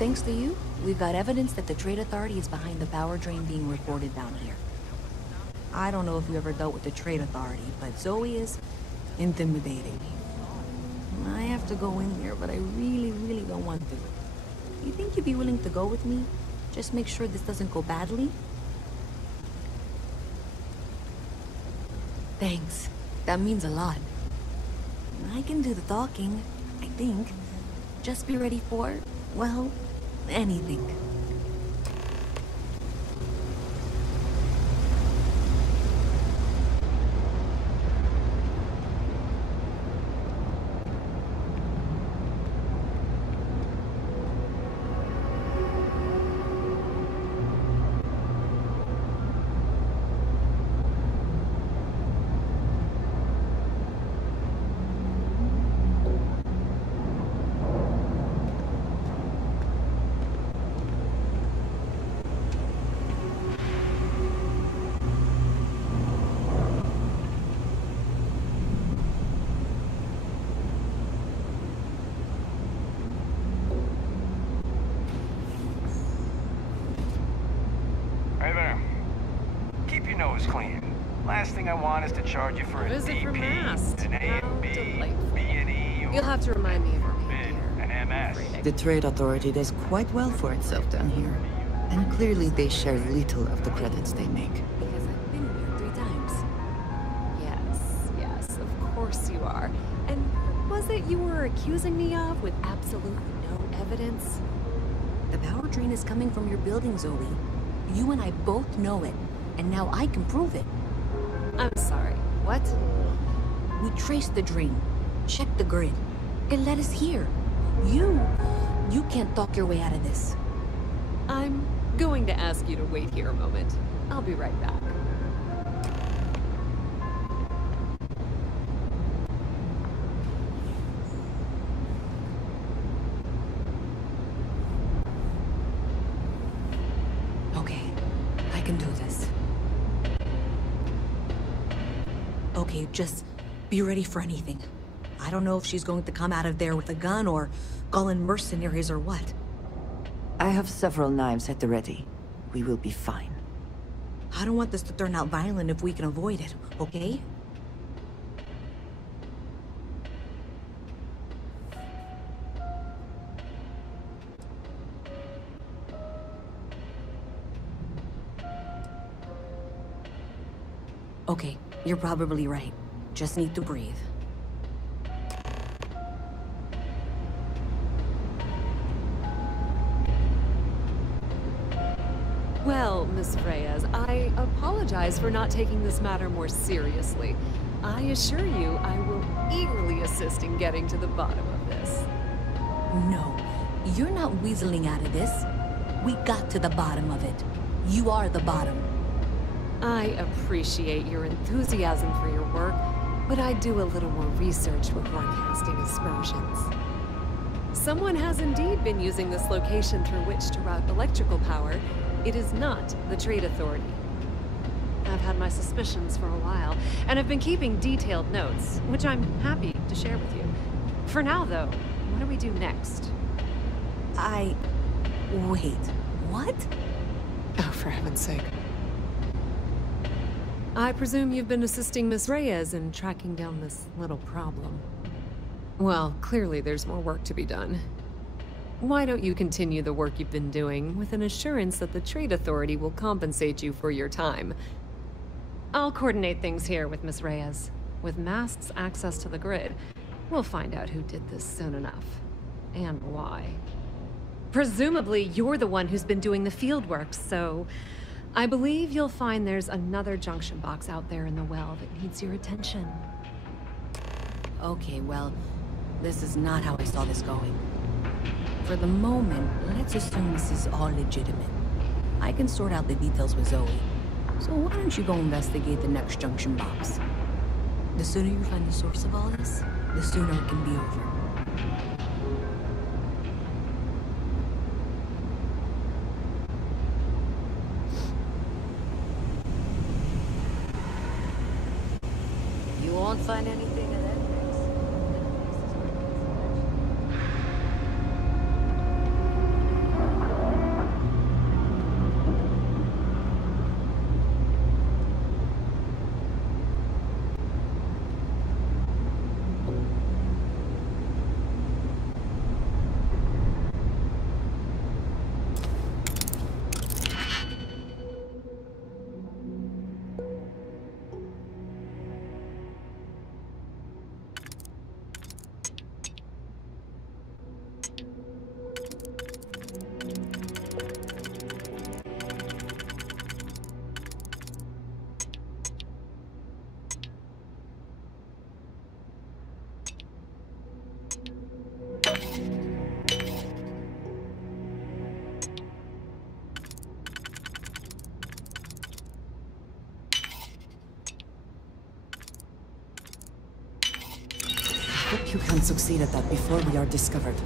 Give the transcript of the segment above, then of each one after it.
thanks to you, we've got evidence that the Trade Authority is behind the power drain being reported down here. I don't know if you ever dealt with the Trade Authority, but Zoe is intimidating. I have to go in there, but I really don't want to. You think you'd be willing to go with me? Just make sure this doesn't go badly? Thanks. That means a lot. I can do the talking, I think. Just be ready for, well, anything. Last thing I want is to charge you for a DP, an A and B, B and E, You'll have to remind me of her name, an MS. The Trade Authority does quite well for itself down here. And clearly they share little of the credits they make. Because I've been here 3 times. Yes, of course you are. And what was it you were accusing me of with absolutely no evidence? The power drain is coming from your building, Zoe. You and I both know it, and now I can prove it. I'm sorry, what? We traced the drain, checked the grid. It led us here. You can't talk your way out of this. I'm going to ask you to wait here a moment. I'll be right back. Okay, I can do this. Okay, just be ready for anything. I don't know if she's going to come out of there with a gun or call in mercenaries or what. I have several knives at the ready. We will be fine. I don't want this to turn out violent if we can avoid it, okay? Okay, you're probably right. Just need to breathe. Well, Miss Reyes, I apologize for not taking this matter more seriously. I assure you I will eagerly assist in getting to the bottom of this. No, you're not weaseling out of this. We got to the bottom of it. You are the bottom. I appreciate your enthusiasm for your work, but I do a little more research before casting aspersions. Someone has indeed been using this location through which to route electrical power. It is not the Trade Authority. I've had my suspicions for a while, and have been keeping detailed notes, which I'm happy to share with you. For now, though, what do we do next? Wait, what? Oh, for heaven's sake. I presume you've been assisting Miss Reyes in tracking down this little problem. Well, clearly there's more work to be done. Why don't you continue the work you've been doing with an assurance that the Trade Authority will compensate you for your time? I'll coordinate things here with Miss Reyes. With Mast's access to the grid, we'll find out who did this soon enough. And why. Presumably, you're the one who's been doing the field work, so I believe you'll find there's another junction box out there in the well that needs your attention. Okay, well, this is not how I saw this going. For the moment, let's assume this is all legitimate. I can sort out the details with Zoe. So why don't you go investigate the next junction box? The sooner you find the source of all this, the sooner it can be over. You won't find anything of that place. You can't succeed at that before we are discovered.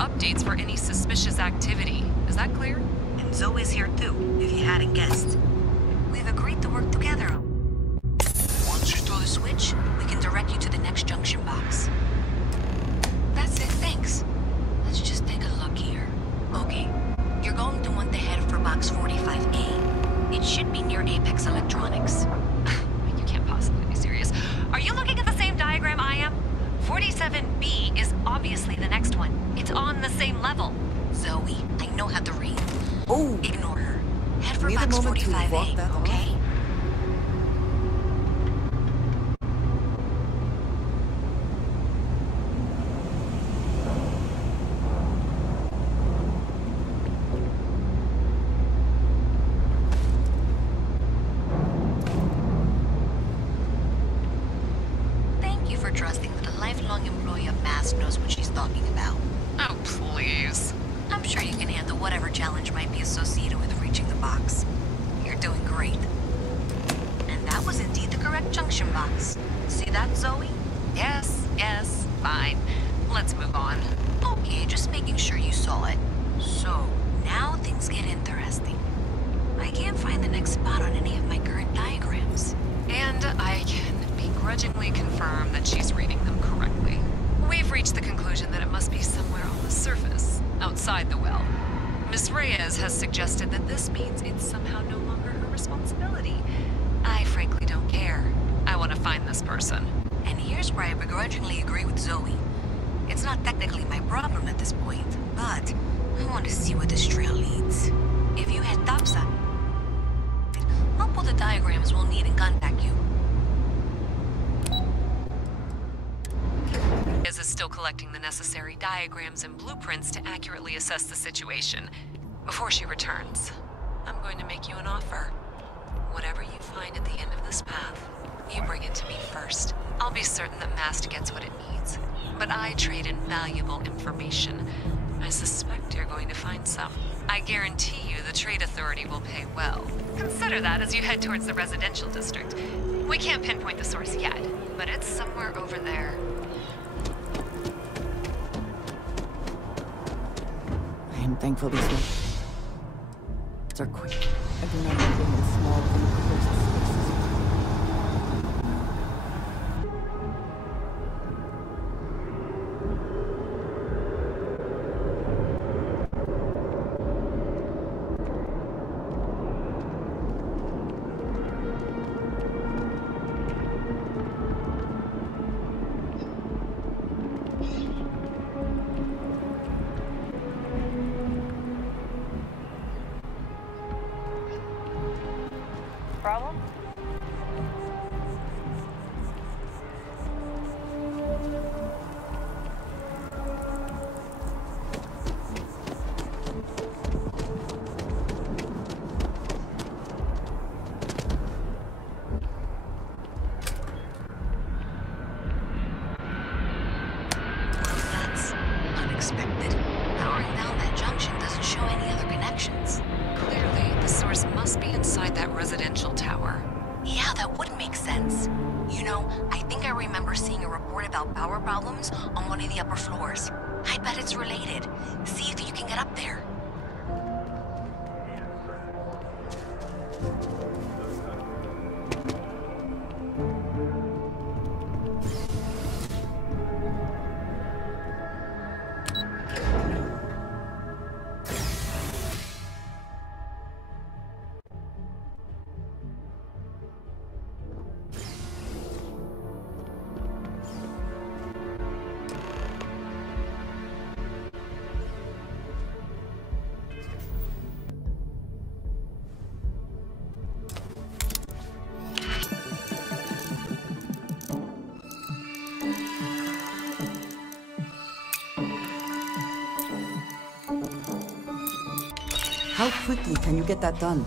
updates for any suspicious activity. Is that clear? And Zoe's here too, if you hadn't guessed. We've agreed to work together. Once you throw the switch, we can direct you to the next junction box. That's it, thanks. Let's just take a look here. Okay, you're going to want to head for box 45A. It should be near Apex Electronics. You can't possibly be serious. Are you looking at the same diagram I am? 47B is obviously the next one. It's on the same level. Zoe, I know how to read. Oh! Ignore her. Head for Need a box moment to 45A, walk that off. okay? Thank you for trusting that a lifelong employee of MASK knows what she's talking about. Oh, please. I'm sure you can handle whatever challenge might be associated with reaching the box. You're doing great. And that was indeed the correct junction box. See that, Zoe? Yes, fine. Let's move on. Okay, just making sure you saw it. So, now things get interesting. I can't find the next spot on any of my current diagrams. And I can begrudgingly confirm that she's reading them correctly. We've reached the conclusion that it must be somewhere on the surface, outside the well. Miss Reyes has suggested that this means it's somehow no longer her responsibility. I frankly don't care. I want to find this person. And here's where I begrudgingly agree with Zoe. It's not technically my problem at this point, but I want to see where this trail leads. If you head topside, I'll pull the diagrams we'll need and contact you. Reyes is still collecting the necessary diagrams and blueprints to accurately assess the situation. Before she returns, I'm going to make you an offer. Whatever you find at the end of this path, you bring it to me first. I'll be certain that MAST gets what it needs. But I trade in valuable information. I suspect you're going to find some. I guarantee you the Trade Authority will pay well. Consider that as you head towards the residential district. We can't pinpoint the source yet, but it's somewhere over there. I am thankful these days are quick. I do not enjoy the small, enclosed spaces. Problem? That's unexpected. Powering down that junction doesn't show any other connections. Clearly, the source must be inside that residential tower. Yeah, that would make sense. You know, I think I remember seeing a report about power problems on one of the upper floors. I bet it's related. See if you can get up there. How quickly can you get that done?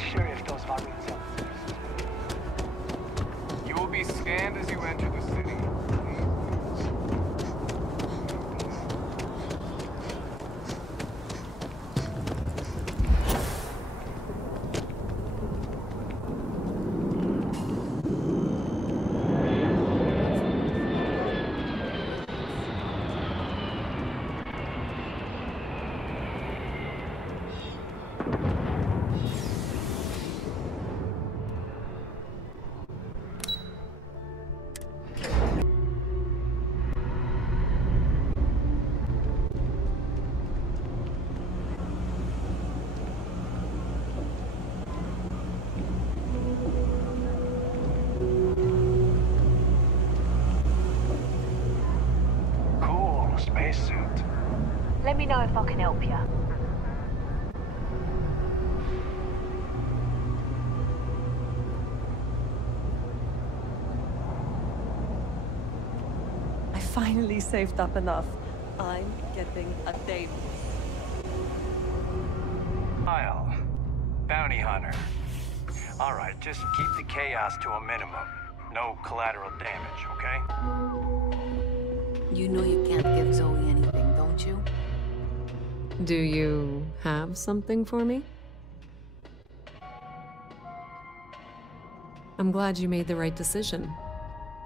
not sure if those are results. You will be scanned as you enter the city. Spacesuit. Let me know if I can help you. I finally saved up enough. I'm getting a date. Kyle, bounty hunter. All right, just keep the chaos to a minimum. No collateral damage, okay? You know you can't give Zoe anything, don't you? Do you have something for me? I'm glad you made the right decision.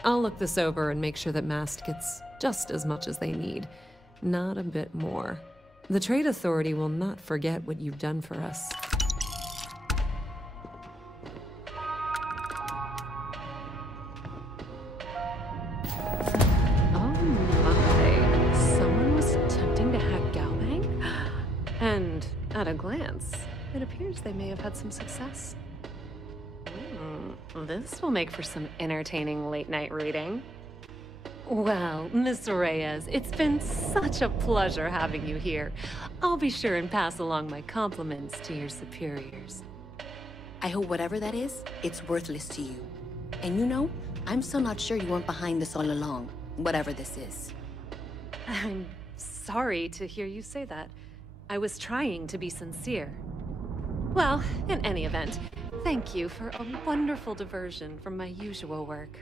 I'll look this over and make sure that Mast gets just as much as they need, not a bit more. The Trade Authority will not forget what you've done for us. At a glance, it appears they may have had some success. This will make for some entertaining late-night reading. Well, Miss Reyes, it's been such a pleasure having you here. I'll be sure and pass along my compliments to your superiors. I hope whatever that is, it's worthless to you. And you know, I'm still not sure you weren't behind this all along, whatever this is. I'm sorry to hear you say that. I was trying to be sincere. Well, in any event, thank you for a wonderful diversion from my usual work.